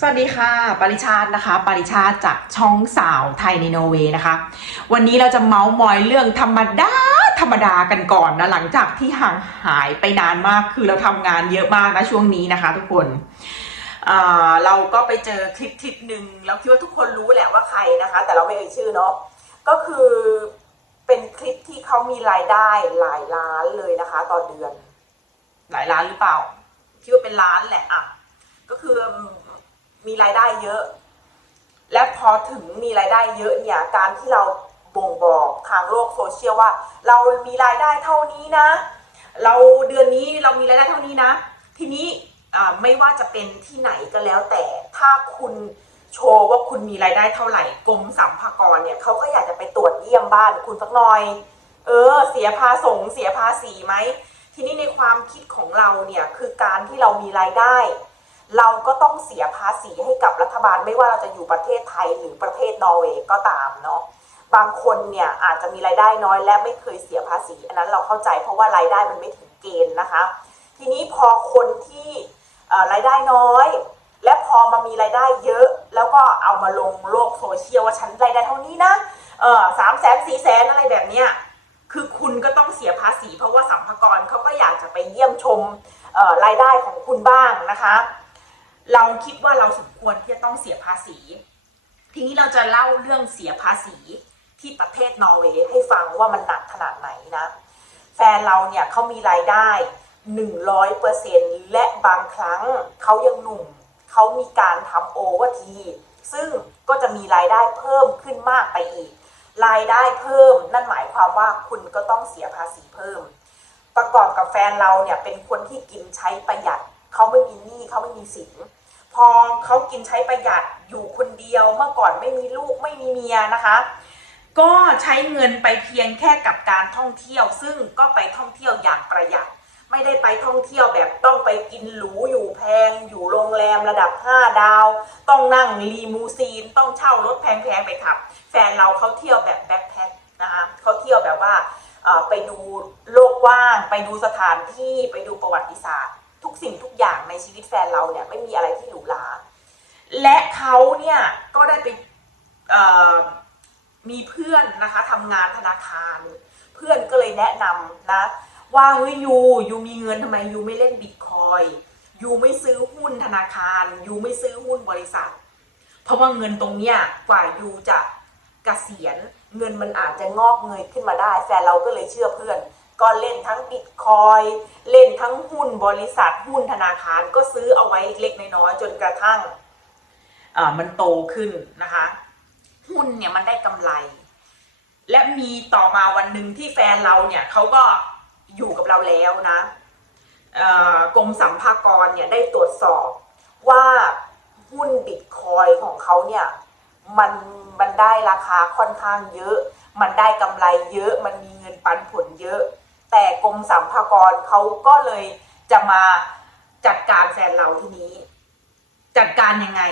สวัสดีค่ะ ปริชาตินะคะ ปริชาติจากช่องสาวไทยในโนเวย์นะคะ วันนี้เราจะเมาส์มอยเรื่องธรรมดา ธรรมดากันก่อนนะ หลังจากที่ห่างหายไปนานมาก คือเราทำงานเยอะมากนะช่วงนี้นะคะ ทุกคนเราก็ไปเจอคลิปคลิปหนึ่งเราคิดว่าทุกคนรู้แหละว่าใครนะคะ แต่เราไม่เอ่ยชื่อเนาะ ก็คือเป็นคลิปที่เขามีรายได้หลายล้านเลยนะคะ ต่อเดือน หลายล้านหรือเปล่า คิดว่าเป็นล้านแหละอะ ก็คือ มีรายได้เยอะ และพอถึงมีรายได้เยอะเนี่ยการที่เราบ่งบอกทางโลกโซเชียลว่า เรามีรายได้เท่านี้นะ เราเดือนนี้เรามีรายได้เท่านี้นะ ทีนี้ไม่ว่าจะเป็นที่ไหนก็แล้วแต่ถ้าคุณโชว์ว่าคุณมีรายได้เท่าไหร่กรมสรรพากรเนี่ยเขาก็อยากจะไปตรวจเยี่ยมบ้านคุณสักหน่อย เออ เสียภาสงเสียภาษีไหมทีนี้ในความคิดของเราเนี่ยคือการที่เรามีรายได้ เราก็ต้องเสียภาษีให้กับรัฐบาลไม่ว่าเราจะอยู่ประเทศไทยหรือประเทศนอร์เวย์ก็ตามเนาะบางคนเนี่ยอาจจะมีรายได้น้อยและไม่เคยเสียภาษี อันนั้นเราเข้าใจเพราะว่ารายได้มันไม่ถึงเกณฑ์นะคะ ทีนี้พอคนที่รายได้น้อย และพอมามีรายได้เยอะ แล้วก็เอามาลงโลกโซเชียลว่าฉันรายได้เท่านี้นะเออสามแสนสี่แสนอะไรแบบเนี้ยคือคุณก็ต้องเสียภาษี เพราะว่าสัมภากรเขาก็อยากจะไปเยี่ยมชมรายได้ของคุณบ้างนะคะ เราคิดว่าเราสมควรที่จะต้องเสียภาษี ทีนี้เราจะเล่าเรื่องเสียภาษีที่ประเทศนอร์เวย์ให้ฟังว่ามันหนักขนาดไหนนะ แฟนเราเนี่ยเขามีรายได้100%และบางครั้งเขายังหนุ่มเขามีการทำโอเวอร์ทีซึ่งก็จะมีรายได้เพิ่มขึ้นมากไปอีก รายได้เพิ่มนั่นหมายความว่าคุณก็ต้องเสียภาษีเพิ่ม ประกอบกับแฟนเราเนี่ยเป็นคนที่กินใช้ประหยัดเขาไม่มีหนี้เขาไม่มีสิน พอเขากินใช้ประหยัดอยู่คนเดียวเมื่อก่อนไม่มีลูกไม่มีเมียนะคะ ก็ใช้เงินไปเพียงแค่กับการท่องเที่ยว ซึ่งก็ไปท่องเที่ยวอย่างประหยัด ไม่ได้ไปท่องเที่ยวแบบต้องไปกินหรูอยู่แพง อยู่โรงแรมระดับ 5 ดาว ต้องนั่งลีมูซีน ต้องเช่ารถแพงๆไปขับ แฟนเราเขาเที่ยวแบบแบ็คแพ็คนะคะเขาเที่ยวแบบว่าไปดูโลกกว้าง ไปดูสถานที่ไปดูประวัติศาสตร์ ทุกสิ่งทุกอย่างในชีวิตแฟนเราเนี่ยไม่มีอะไรที่หรูหราและเขาเนี่ยก็ได้ไปมีเพื่อนนะคะทำงานธนาคาร เพื่อนก็เลยแนะนำนะว่าเฮ้ยยูยูมีเงินทำไมยูไม่เล่นบิตคอยยูไม่ซื้อหุ้นธนาคารยูไม่ซื้อหุ้นบริษัท เพราะว่าเงินตรงเนี้ยกว่ายูจะเกษียณเงินมันอาจจะงอกเงยขึ้นมาได้แฟนเราก็เลยเชื่อเพื่อน ก็เล่นทั้งบิตคอยเล่นทั้งหุ้นบริษัทหุ้นธนาคารก็ซื้อเอาไว้เล็กๆน้อยๆจนกระทั่งมันโตขึ้นนะคะ หุ้นเนี่ยมันได้กำไร และมีต่อมาวันหนึ่งที่แฟนเราเนี่ยเขาก็อยู่กับเราแล้วนะกรมสัมภากรเนี่ยได้ตรวจสอบว่าหุ้นบิตคอยของเขาเนี่ยมันมันได้ราคาค่อนข้างเยอะ มันได้กำไรเยอะ มันมีเงินปันผลเยอะ แต่กรมสัมภากรเขาก็เลยจะมาจัดการแฟนเราทีนี้ จัดการยังไง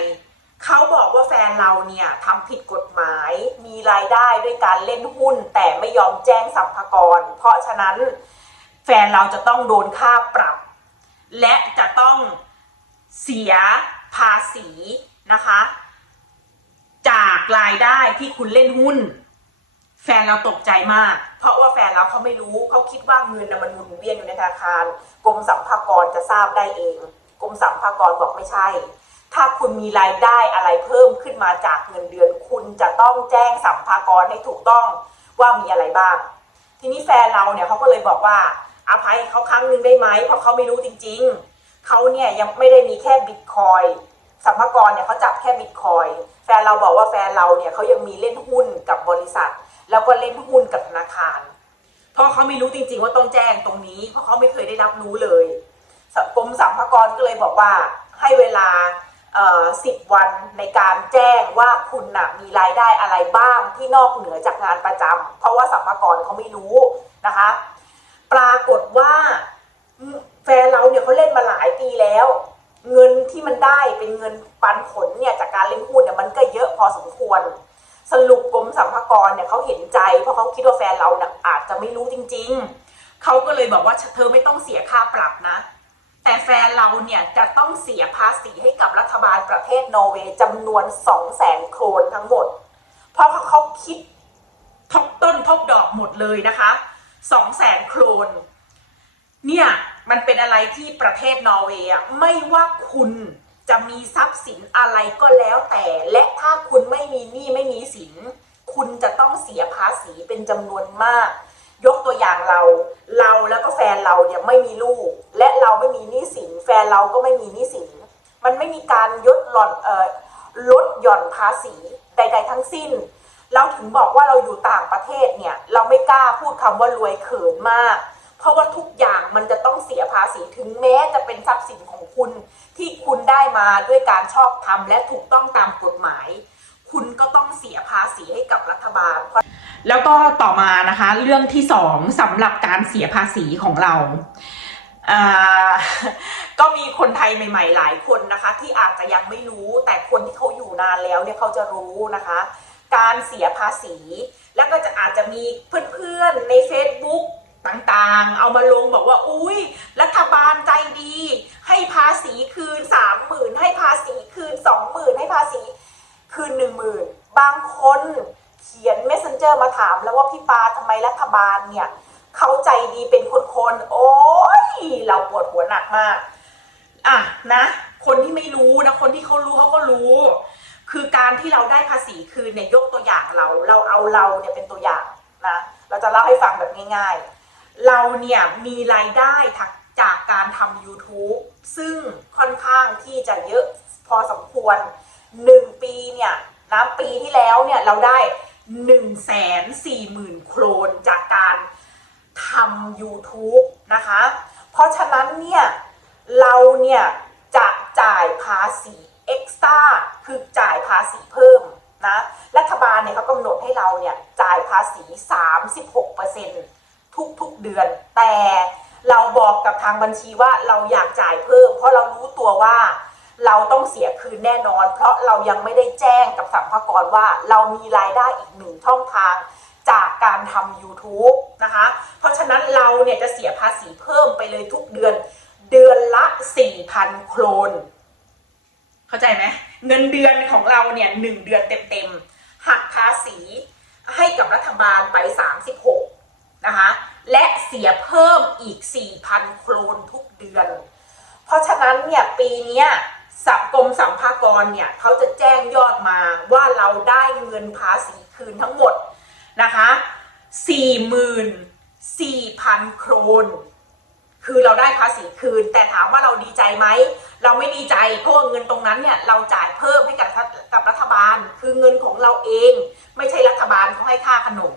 เขาบอกว่าแฟนเราเนี่ยทำผิดกฎหมายมีรายได้ด้วยการเล่นหุ้น แต่ไม่ยอมแจ้งสัมภากร เพราะฉะนั้นแฟนเราจะต้องโดนค่าปรับ และจะต้องเสียภาษีนะคะ จากรายได้ที่คุณเล่นหุ้น แฟนเราตกใจมาก เพราะว่าแฟนเราเขาไม่รู้เขาคิดว่าเงินน่ะมันหมุนเวียนอยู่ในธนาคารกรมสัมภากรจะทราบได้เองกรมสัมภากรบอกไม่ใช่ ถ้าคุณมีรายได้อะไรเพิ่มขึ้นมาจากเงินเดือน คุณจะต้องแจ้งสัมภากรให้ถูกต้องว่ามีอะไรบ้าง ทีนี้แฟนเราเนี่ยเขาก็เลยบอกว่าอภัยเขาครั้งหนึ่งได้ไหมเพราะเขาไม่รู้จริง ๆเขาเนี่ยยังไม่ได้มีแค่บิตคอยสัมภากรเนี่ยเขาจับแค่บิตคอยแฟนเราบอกว่าแฟนเราเนี่ยเขายังมีเล่นหุ้นกับบริษัท แล้วก็เล่นหุ้นกับธนาคาร เพราะเขาไม่รู้จริง ๆ ว่าต้องแจ้งตรงนี้ เพราะเขาไม่เคยได้รับรู้เลยกรมสัมภากรก็เลยบอกว่าให้เวลาเอ่อสิบวันในการแจ้งว่าคุณนะมีรายได้อะไรบ้างที่นอกเหนือจากงานประจำเพราะว่าสัมภากรเขาไม่รู้นะคะ ปรากฏว่าแฟนเราเนี่ยเขาเล่นมาหลายปีแล้ว เงินที่มันได้เป็นเงินปันผลเนี่ยจากการเล่นหุ้นเนี่ยมันก็เยอะพอสมควร สรุป สัมภากรเนี่ยเขาเห็นใจ เพราะเขาคิดว่าแฟนเราเนี่ยอาจจะไม่รู้จริง ๆ เขาก็เลยบอกว่าเธอไม่ต้องเสียค่าปรับนะ แต่แฟนเราเนี่ยจะต้องเสียภาษีให้กับรัฐบาลประเทศนอร์เวย์จำนวน2 0 0แสนโครนทั้งหมด เพราะเขาคิดทบต้นทบดอกหมดเลยนะคะ2 0 0แสนโครน เนี่ยมันเป็นอะไรที่ประเทศนอร์เวย์ไม่ว่าคุณจะมีทรัพย์สินอะไรก็แล้วแต่ และถ้าคุณไม่มีหนี้ไม่มีสิน คุณจะต้องเสียภาษีเป็นจำนวนมาก ยกตัวอย่างเรา เราแล้วก็แฟนเราเนี่ยไม่มีลูก และเราไม่มีหนี้สิน แฟนเราก็ไม่มีหนี้สิน มันไม่มีการยดหล่อนเอ่อลดหย่อนภาษีใด ๆ ทั้งสิ้น เราถึงบอกว่าเราอยู่ต่างประเทศเนี่ยเราไม่กล้าพูดคำว่ารวยเขินมาก เพราะว่าทุกอย่างมันจะต้องเสียภาษีถึงแม้จะเป็นทรัพย์สินของคุณที่คุณได้มาด้วยการชอบธรรมและถูกต้องตามกฎหมาย คุณก็ต้องเสียภาษีให้กับรัฐบาล แล้วก็ต่อมานะคะ เรื่องที่สองสำหรับการเสียภาษีของเราาก็มีคนไทยใหม่ ๆ หลายคนนะคะ ที่อาจจะยังไม่รู้แต่คนที่เขาอยู่นานแล้วเนี่ยเขาจะรู้นะคะ การเสียภาษี แล้วก็จะอาจจะมีเพื่อนๆใน Facebook ต่างๆ เอามาลงบอกว่า อุ้ยรัฐบาลใจดี ให้ภาษีคืนสามหมื่นให้ภาษีคืนสองหมื่นให้ภาษี คืนหนึ่งหมื่นบาง คนเขียน messenger มาถามแล้วว่าพี่ปาทำไมรัฐบาลเนี่ยเขาใจดีเป็นคนๆ โอ้ย เราปวดหัวหนักมาก อะนะ คนที่ไม่รู้นะ คนที่เขารู้เขาก็รู้ คือการที่เราได้ภาษีคืนเนี่ยยกตัวอย่างเรา เราเอาเราเนี่ยเป็นตัวอย่างนะ เราจะเล่าให้ฟังแบบง่ายๆ เราเนี่ยมีรายได้ทักจากการทำ YouTube ซึ่งค่อนข้างที่จะเยอะพอสมควรหนึ่งปีเนี่ย นะปีที่แล้วเนี่ยเราได้หนึ่งแสนสี่หมื่นโครนจากการทำ YouTube นะคะ เพราะฉะนั้นเนี่ย เราเนี่ยจะจ่ายภาษีเอ็กซ์ตร้าคือจ่ายภาษีเพิ่มนะรัฐบาลเนี่ยเขากำหนดให้เราเนี่ยจ่ายภาษี 36%ทุกๆเดือน แต่เราบอกกับทางบัญชีว่าเราอยากจ่ายเพิ่ม เพราะเรารู้ตัวว่า เราต้องเสียคืนแน่นอน เพราะเรายังไม่ได้แจ้งกับสัมภากรว่าเรามีรายได้อีกหนึ่งช่องทางจากการทำ YouTube นะคะ เพราะฉะนั้นเราเนี่ยจะเสียภาษีเพิ่มไปเลยทุกเดือนเดือนละ 4,000 โครน เข้าใจไหมเงินเดือนของเราเนี่ยหนึ่งเดือนเต็มๆหักภาษีให้กับรัฐบาลไป 36 นะคะ และเสียเพิ่มอีก 4,000 โครนทุกเดือน เพราะฉะนั้นเนี่ยปีเนี้ย สับกรมสัมภากรเนี่ยเขาจะแจ้งยอดมาว่าเราได้เงินภาษีคืนทั้งหมดนะคะ44,000โครน คือเราได้ภาษีคืน แต่ถามว่าเราดีใจไหม เราไม่ดีใจเพราะาเงินตรงนั้นเนี่ยเราจ่ายเพิ่มให้กับรัฐกับรัฐบาล คือเงินของเราเอง ไม่ใช่รัฐบาลเขาให้ค่าขนม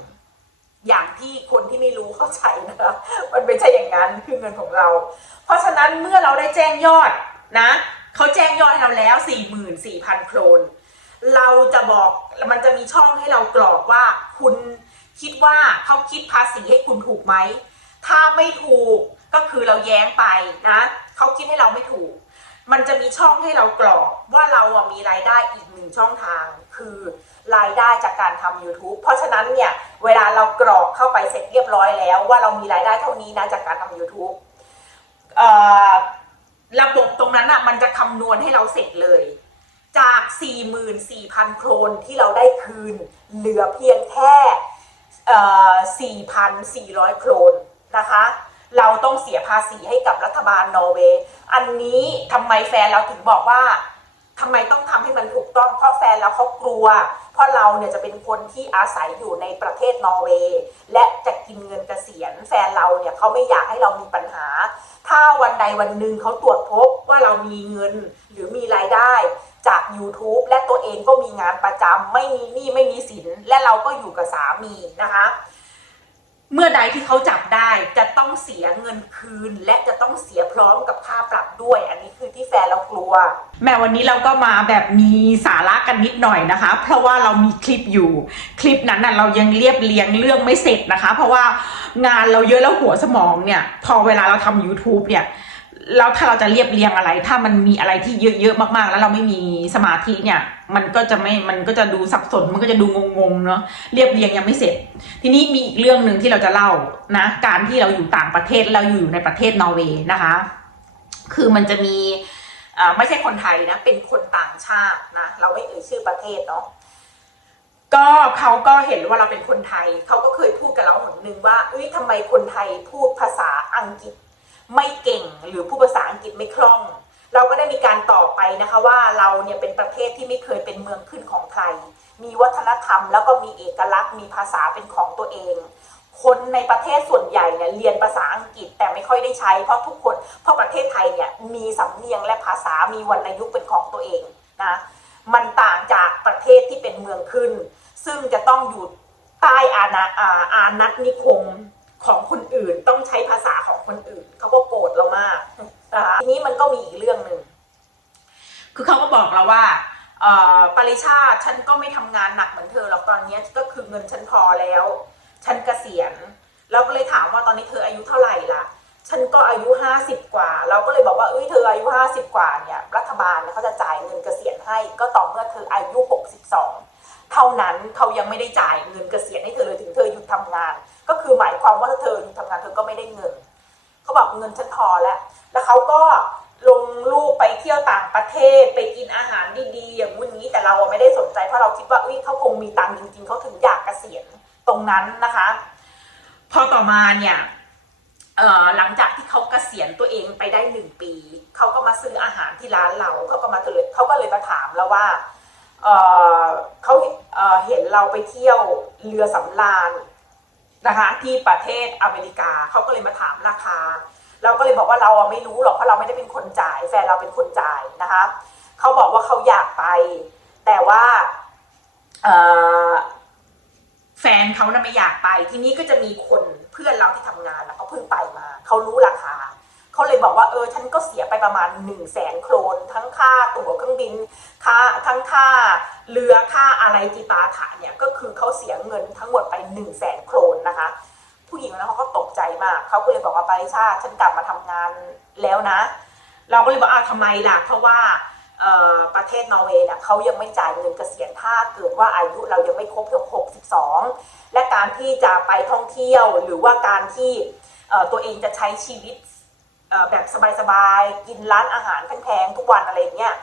อย่างที่คนที่ไม่รู้เข้าใจนะคะมันไม่ใช่อย่างนั้นคือเงินของเรา เพราะฉะนั้นเมื่อเราได้แจ้งยอดนะ เขาแจ้งยอดให้เราแล้ว 44,000 โครน เราจะบอกมันจะมีช่องให้เรากรอกว่าคุณคิดว่าเขาคิดภาษีให้คุณถูกไหม ถ้าไม่ถูกก็คือเราแย้งไปนะเขาคิดให้เราไม่ถูก มันจะมีช่องให้เรากรอกว่าเราอะมีรายได้อีกหนึ่งช่องทาง คือรายได้จากการทำ YouTube เพราะฉะนั้นเนี่ยเวลาเรากรอกเข้าไปเสร็จเรียบร้อยแล้ว ว่าเรามีรายได้เท่านี้นะจากการทำ YouTube เอ่อ ระบบตรงนั้นอะมันจะคำนวณให้เราเสร็จเลย จาก 44,000 โครนที่เราได้คืน เหลือเพียงแค่เอ่อ4,400 โครนนะคะ เราต้องเสียภาษีให้กับรัฐบาลนอร์เวย์ อันนี้ทำไมแฟนเราถึงบอกว่า ทำไมต้องทำให้มันถูกต้องเพราะแฟนเราเขากลัว เพราะเราเนี่ยจะเป็นคนที่อาศัยอยู่ในประเทศนอร์เวย์และจะกินเงินเกษียณ แฟนเราเนี่ยเขาไม่อยากให้เรามีปัญหา ถ้าวันใดวันหนึ่งเขาตรวจพบว่าเรามีเงินหรือมีรายได้จาก YouTube และตัวเองก็มีงานประจำไม่มีหนี้ไม่มีสิน และเราก็อยู่กับสามีนะคะ เมื่อใดที่เขาจับได้จะต้องเสียเงินคืน และจะต้องเสียพร้อมกับค่าปรับด้วย อันนี้คือที่แฟนเรากลัว แม้วันนี้เราก็มาแบบมีสาระกันนิดหน่อยนะคะ เพราะว่าเรามีคลิปอยู่ คลิปนั้นน่ะเรายังเรียบเรียงเรื่องไม่เสร็จนะคะ เพราะว่างานเราเยอะแล้วหัวสมองเนี่ย พอเวลาเราทำ YouTube เนี่ย แล้วถ้าเราจะเรียบเรียงอะไร ถ้ามันมีอะไรที่เยอะๆมากๆ แล้วเราไม่มีสมาธิเนี่ย มันก็จะไม่มันก็จะดูสับสนมันก็จะดูงงๆเนาะเรียบเรียงยังไม่เสร็จ ทีนี้มีอีกเรื่องหนึ่งที่เราจะเล่านะ การที่เราอยู่ต่างประเทศเราอยู่ในประเทศนอร์เวย์นะคะ คือมันจะมีอไม่ใช่คนไทยนะ เป็นคนต่างชาตินะเราไม่เอ่ยชื่อประเทศเนาะก็เขาก็เห็นว่าเราเป็นคนไทย เขาก็เคยพูดกับเราหนหนึ่งว่าเอ้ยทำไมคนไทยพูดภาษาอังกฤษ ไม่เก่งหรือพูดภาษาอังกฤษไม่คล่อง เราก็ได้มีการต่อไปนะคะว่าเราเนี่ยเป็นประเทศที่ไม่เคยเป็นเมืองขึ้นของใคร มีวัฒนธรรมแล้วก็มีเอกลักษณ์มีภาษาเป็นของตัวเอง คนในประเทศส่วนใหญ่เนี่ยเรียนภาษาอังกฤษแต่ไม่ค่อยได้ใช้เพราะทุกคนเพราะประเทศไทยเนี่ยมีสำเนียงและภาษามีวรรณยุกต์เป็นของตัวเองนะมันต่างจากประเทศที่เป็นเมืองขึ้น ซึ่งจะต้องอยู่ใต้อาณาอาอานัตนิคม ของคนอื่นต้องใช้ภาษาของคนอื่นเขาก็โกรธเรามากนะคะทีนี้มันก็มีอีกเรื่องหนึ่งคือเขาก็บอกเราว่าปริชาติฉันก็ไม่ทำงานหนักเหมือนเธอหรอกตอนนี้ก็คือเงินฉันพอแล้ว ฉันเกษียณเราก็เลยถามว่าตอนนี้เธออายุเท่าไหร่ล่ะ ฉันก็อายุห้าสิบกว่า เราก็เลยบอกว่าเอ้ยเธออายุห้าสิบกว่าเนี่ยรัฐบาลเนี่ยเขาจะจ่ายเงินเกษียณให้ ก็ต่อเมื่อเธออายุหกสิบสองเท่านั้นเขายังไม่ได้จ่ายเงินเกษียณให้เธอเลยถึงเธอหยุดทำงาน ก็คือหมายความว่าถ้าเธอหยุดทำงานเธอก็ไม่ได้เงินเขาบอกเงินฉันพอแล้ว แล้วเขาก็ลงรูปไปเที่ยวต่างประเทศไปกินอาหารดีๆอย่างงู้นนี้แต่เราไม่ได้สนใจเพราะเราคิดว่าเอ้ยเขาคงมีตังค์จริงๆเขาถึงอยากเกษียณตรงนั้นนะคะ พอต่อมาเนี่ยหลังจากที่เขาเกษียณตัวเองไปได้หนึ่งปี เขาก็มาซื้ออาหารที่ร้านเราเขาก็มาเลยเขาก็เลยมาถามเราว่าเเขาเเห็นเราไปเที่ยวเรือสำราญ นะคะที่ประเทศอเมริกาเขาก็เลยมาถามราคา เราก็เลยบอกว่าเราไม่รู้หรอกเพราะเราไม่ได้เป็นคนจ่าย แฟนเราเป็นคนจ่ายนะคะเขาบอกว่าเขาอยากไป แต่ว่าแฟนเขาน่ะไม่อยากไป ที่นี่ก็จะมีคนเพื่อนเราที่ทำงานแล้วเขาเพิ่งไปมาเขารู้ราคา เขาเลยบอกว่าเออฉันก็เสียไปประมาณ1นึ่งแสนโครน ทั้งค่าตั๋วเครื่องบินค่าทั้งค่าเรือค่าอะไรจิปาถะเนี่ยก็คือเขาเสียเงินทั้งหมดไป1นึ่งแสนโครนนะคะ ผู้หญิงนนั้นเขาก็ตกใจมากเขาก็เลยบอกว่าปาริชาฉันกลับมาทำงานแล้วนะ เราก็เลยบอกอ้าทำไมล่ะเพราะว่าประเทศนอร์เวย์เนี่ยเขายังไม่จ่ายเงินเกษียณถ้าเกิดว่าอายุเรายังไม่ครบถึง62 และการที่จะไปท่องเที่ยวหรือว่าการที่ตัวเองจะใช้ชีวิต แบบสบายๆ กินร้านอาหารแพงๆทุกวันอะไรเงี้ย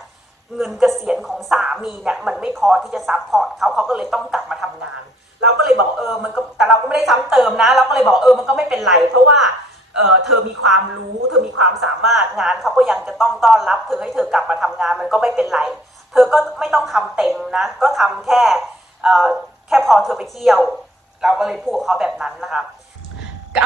เงินเกษียณของสามีเนี่ยมันไม่พอที่จะซัพพอร์ตเขาเขาก็เลยต้องกลับมาทำงาน เราก็เลยบอกเออมันก็แต่เราก็ไม่ได้ซ้ำเติมนะ เราก็เลยบอกเออมันก็ไม่เป็นไร เพราะว่าเออเธอมีความรู้ เธอมีความสามารถงานเขาก็ยังจะต้องต้อนรับ เธอให้เธอกลับมาทำงานมันก็ไม่เป็นไร เธอก็ไม่ต้องทำเต็มนะ ก็ทำแค่เออแค่พอเธอไปเที่ยว เราก็เลยพูดเขาแบบนั้นนะคะ เ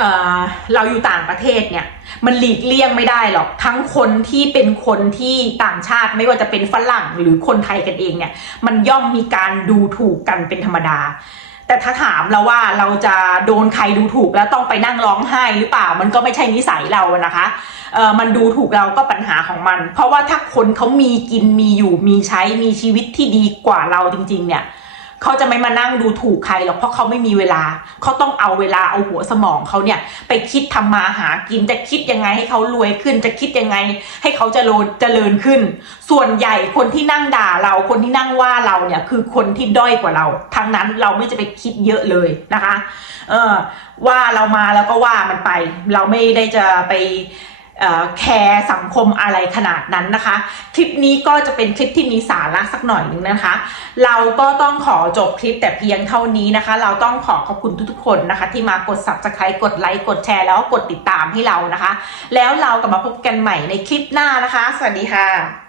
เราอยู่ต่างประเทศเนี่ย มันหลีกเลี่ยงไม่ได้หรอก ทั้งคนที่เป็นคนที่ต่างชาติไม่ว่าจะเป็นฝรั่งหรือคนไทยกันเองเนี่ย มันย่อมมีการดูถูกกันเป็นธรรมดา แต่ถ้าถามเราว่าเราจะโดนใครดูถูกแล้วต้องไปนั่งร้องไห้หรือเปล่า มันก็ไม่ใช่นิสัยเรานะคะเออมันดูถูกเราก็ปัญหาของมัน เพราะว่าถ้าคนเขามีกินมีอยู่มีใช้มีชีวิตที่ดีกว่าเราจริง ๆ เนี่ย เขาจะไม่มานั่งดูถูกใครหรอกเพราะเขาไม่มีเวลา เขาต้องเอาเวลาเอาหัวสมองเขาเนี่ยไปคิดทำมาหากินจะคิดยังไงให้เขารวยขึ้น จะคิดยังไง ให้เขาเจริญเจริญขึ้น ส่วนใหญ่คนที่นั่งด่าเราคนที่นั่งว่าเราเนี่ยคือคนที่ด้อยกว่าเราทั้งนั้นเราไม่จะไปคิดเยอะเลยนะคะ เออว่าเรามาแล้วก็ว่ามันไป เราไม่ได้จะไป แคร์สังคมอะไรขนาดนั้นนะคะ คลิปนี้ก็จะเป็นคลิปที่มีสาระสักหน่อยนึงนะคะ เราก็ต้องขอจบคลิปแต่เพียงเท่านี้นะคะ เราต้องขอขอบคุณทุกๆคนนะคะ ที่มากด subscribe กดไลค์กดแชร์แล้วก็กดติดตามให้เรานะคะ แล้วเรากลับมาพบกันใหม่ในคลิปหน้านะคะ สวัสดีค่ะ